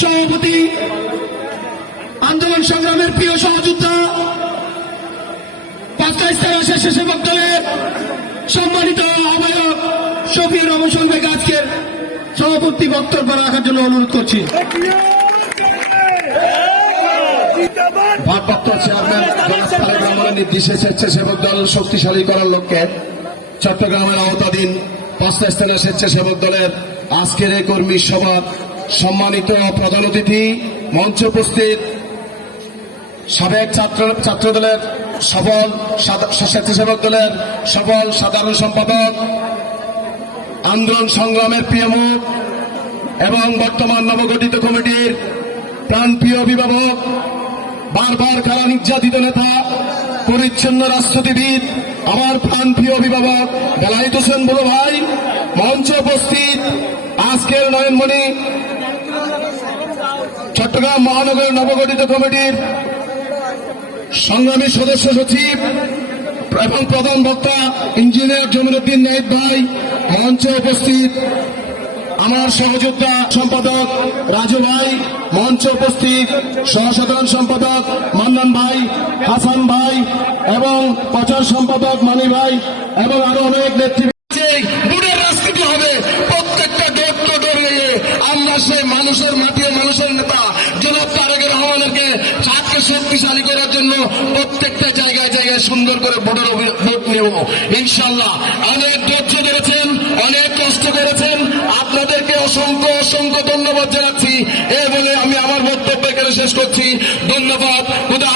সভাপতি, আন্দোলন সংগ্রামের প্রিয় সহযোদ্ধা, পাঁচটা স্থায়ী স্বেচ্ছাসেবক দলের সম্মানিত আহ্বায়ক শফির রহমান সঙ্গে আজকের সভাপতি বক্তব্য রাখার জন্য অনুরোধ করছি। ভারপ্রাপ্ত চেয়ারম্যান নির্দেশে স্বেচ্ছাসেবক দল শক্তিশালী করার লক্ষ্যে চট্টগ্রামের আওতাধীন পাঁচটা স্থানীয় স্বেচ্ছাসেবক দলের আজকের এই কর্মী সভা সম্মানিত প্রধান অতিথি মঞ্চ উপস্থিত সাবেক ছাত্র ছাত্র দলের সফল স্বেচ্ছাসেবক দলের সফল সাধারণ সম্পাদক, আন্দোলন সংগ্রামের প্রিয় এবং বর্তমান নবগঠিত কমিটির প্রাণপ্রিয় অভিভাবক, বারবার কারা নির্যাতিত নেতা, পরিচ্ছন্ন রাষ্ট্রনীতিবিদ আমার প্রাণপ্রিয় অভিভাবক হোসেন বড় ভাই? মঞ্চে উপস্থিত আজকের নয়নমণি, চট্টগ্রাম মহানগর নবগঠিত কমিটির সংগ্রামী সদস্য সচিব এবং প্রধান বক্তা ইঞ্জিনিয়ার জমিরুদ্দিন নাইদ ভাই, মঞ্চে উপস্থিত আমার সহযোদ্ধা সম্পাদক রাজু ভাই, মঞ্চে উপস্থিত সহসাধারণ সম্পাদক মান্নান ভাই হাসান ভাই এবং প্রচার সম্পাদক মানি ভাই এবং আরও অনেক নেতৃত্ব বুড়ের হবে। প্রত্যেকটা ডোর নিয়ে আমরা সেই মানুষের মাটির মানুষের নেতা। জনাব তারেক রহমানকে হাতকে শক্তিশালী করার জন্য প্রত্যেকটা জায়গায় জায়গায় সুন্দর করে ভোটের ভোট নেব। ইনশাল্লাহ অনেক ধৈর্য ধরেছেন, অনেক কষ্ট করেছেন। আপনাদেরকে অসংখ্য অসংখ্য ধন্যবাদ জানাচ্ছি। এ বলে আমি আমার বক্তব্য এখানে শেষ করছি। ধন্যবাদ। খুদা